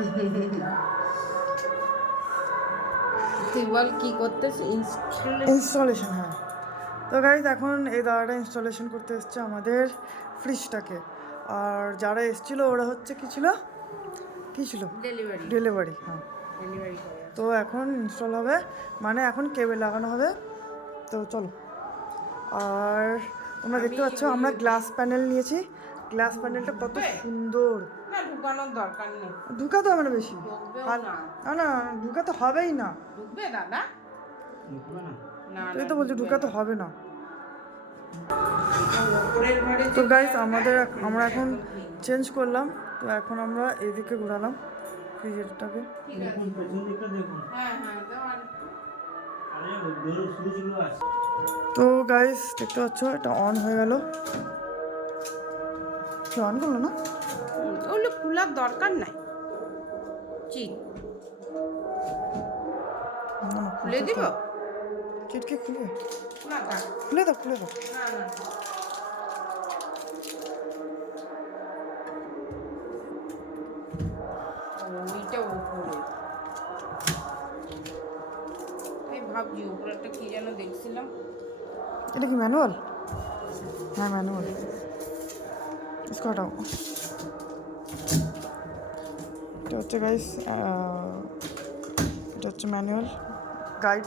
তুই বল কি করতেছিস? ইনস্টলেশন ইনস্টলেশন হ্যাঁ। তো গাইজ এখন এই দাদাটা ইনস্টলেশন করতে এসছে আমাদের ফ্রিজটাকে আর যারা এসছিল ওরা হচ্ছে কি ছিল? কি ছিল? ডেলিভারি ডেলিভারি হ্যাঁ। ডেলিভারি তো এখন ইনস্টল হবে। মানে এখন কেবল লাগানো হবে। তো চলো। আর তোমরা দেখতে পাচ্ছ আমরা গ্লাস প্যানেল নিয়েছি। গ্লাস প্যানেলটা কত সুন্দর। না ঢুকানোর দরকার নেই। ঢুকাতে হবে না বেশি। না। না ঢুকাতে হবেই না। ঢুকবে দাদা? না? তুই তো বলছি ঢুকাতে হবে না। তো গাইস আমাদের আমরা এখন চেঞ্জ করলাম। তো এখন আমরা এদিকে ঘোরালাম ফ্রিজেরটাকে। হ্যাঁ হ্যাঁ তো গাইস দেখতে পাচ্ছ এটা অন হয়ে গেল। অন করল না? ওগুলো খোলার দরকার নাই। চিট। খুলে দিব? চিটকে খুলে। খুলে দাও খুলে দাও। ওইটা উপরে এই ভাবছি উপরেরটা কি যেন দেখছিলাম। এটা কি ম্যানুয়াল? হ্যাঁ ম্যানুয়াল। ছড়াও এটা হচ্ছে গাইস এটা হচ্ছে ম্যানুয়াল গাইড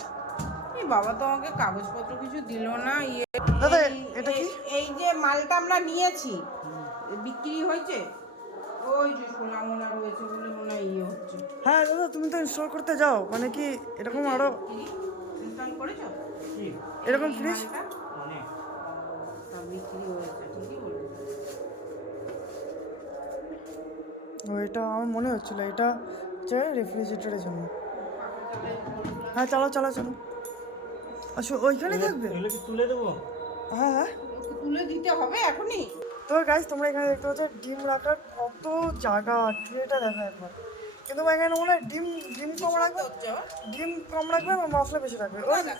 বাবা তো আমাকে কাগজপত্র কিছু দিল না ইয়ে দাদা এটা কি? এই যে মালটা আমরা নিয়েছি বিক্রি হয়েছে? ওই যে সোনা মোনা রয়েছে বলে মনে ইয়ে হচ্ছে। হ্যাঁ দাদা তুমি তো ইনস্টল করতে যাও মানে কি এরকম আরও ইনস্টল করেছ? এরকম ফ্রিজ বিক্রি হয়েছে ঠিকই বলছো। এটা আমার মনে হচ্ছিল এটা হচ্ছে রেফ্রিজারেটরের জন্য। হ্যাঁ চালাও চালাও চালো আচ্ছা ওইখানে থাকবে? তুলে দেবো? হ্যাঁ হ্যাঁ। তুলে দিতে হবে এখনই। তো গাইস তোমরা এখানে দেখতে পাচ্ছ ডিম রাখার কত জায়গা ট্রেটা দেখো একবার। কিন্তু এখানে মনে হয় ডিম ডিম কম রাখবে? হচ্ছে ডিম কম রাখবে আর মশলা বেশি রাখবে? হচ্ছে?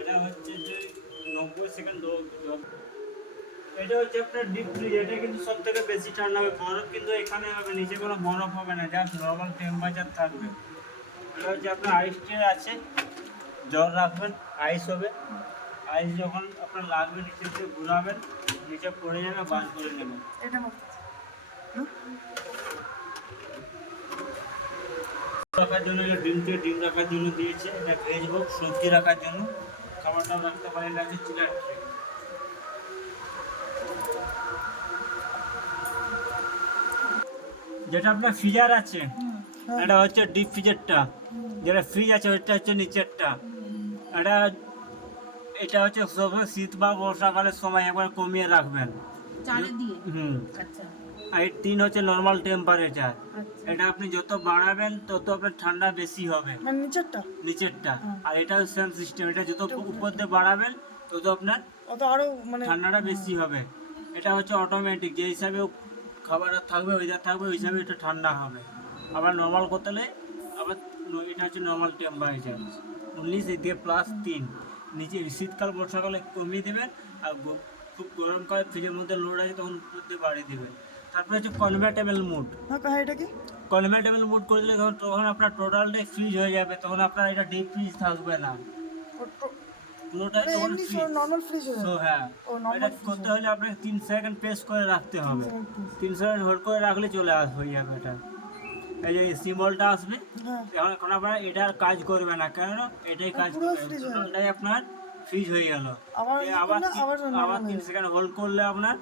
এটা হচ্ছে যে নব্বই সেকেন্ড এটা হচ্ছে আপনার ডিপ ফ্রিজ এটা কিন্তু সব থেকে বেশি ঠান্ডা হবে। বরফ কিন্তু এখানে হবে নিচে কোনো বরফ হবে না জাস্ট নর্মাল টেম্পারেচার থাকবে। এটা হচ্ছে আপনার আইস ট্রে আছে জল রাখবেন আইস হবে। আইস যখন আপনার লাগবে নিচে দিয়ে ঘুরাবেন নিচে পড়ে যাবে বান করে নেবেন। রাখার জন্য এটা ডিম দিয়ে ডিম রাখার জন্য দিয়েছে। এটা ভেজ হোক সবজি রাখার জন্য। খাবারটাও রাখতে পারে এটা হচ্ছে চিলার ট্রে যেটা আপনার ফ্রিজার আছে এটা হচ্ছে ডিপ ফ্রিজারটা যেটা ফ্রিজ আছে ওইটা হচ্ছে নিচেরটা। এটা এটা হচ্ছে সব শীত বা বর্ষাকালের সময় একবার কমিয়ে রাখবেন। হুম। আচ্ছা। আর এই তিন হচ্ছে নর্মাল টেম্পারেচার আচ্ছা। এটা আপনি যত বাড়াবেন তত আপনার ঠান্ডা বেশি হবে। মানে নিচেরটা? নিচেরটা। আর এটাও সেম সিস্টেম এটা যত উপর দিয়ে বাড়াবেন তত আপনার আরও মানে ঠান্ডাটা বেশি হবে। এটা হচ্ছে অটোমেটিক যে হিসাবে খাবার থাকবে ওয়েদার থাকবে ওই হিসাবে এটা ঠান্ডা হবে। আবার নর্মাল করতে হলে আবার এটা হচ্ছে নর্মাল টেম্পারেচার উনিশ দিয়ে প্লাস তিন। নিচে শীতকাল বর্ষাকালে কমিয়ে দেবেন আর খুব গরমকালে ফ্রিজের মধ্যে লোড আছে তখন বাড়িয়ে দেবেন। তারপরে হচ্ছে কনভার্টেবল মুড হ্যাঁ হ্যাঁ এটা কি? কনভার্টেবল মুড করে দিলে তখন তখন আপনার টোটালটাই ফ্রিজ হয়ে যাবে তখন আপনার এটা ডিপ ফ্রিজ থাকবে না। পুরোটাই এমনি ফ্রিজ নর্মাল ফ্রিজ হয়ে তো হ্যাঁ এটা করতে হলে আপনাকে তিন সেকেন্ড প্রেস করে রাখতে হবে। তিন সেকেন্ড হোল্ড করে রাখলে চলে আস হয়ে যাবে এটা। এই যে সিম্বলটা আসবে হ্যাঁ। এখন এখন আপনার এটার কাজ করবে না কেন এটাই কাজ। টোটালটাই আপনার ফ্রিজ হয়ে গেল। আবার আবার তিন-। সেকেন্ড হোল্ড করলে আপনার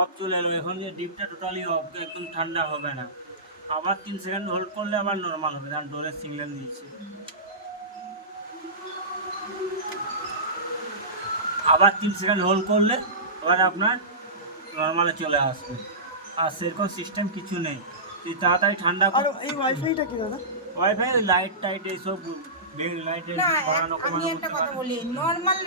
অফ চলে এলো। এখন যে ডিপটা টোটালি অফ একদম ঠান্ডা হবে না। আবার তিন সেকেন্ড হোল্ড করলে আবার নর্মাল হবে। কারণ ডোরের সিগন্যাল দিয়েছে। আবার তিন সেকেন্ড হোল্ড করলে আবার আপনার নর্মালে চলে আসবে। আর সেরকম সিস্টেম কিছু নেই। তুই তাড়াতাড়ি ঠান্ডা আর এই ওয়াইফাইটা কি দাদা? ওয়াইফাই লাইট টাইট এইসব লাইট না বাড়ানো কমানো করতে কথা বলি নর্মাল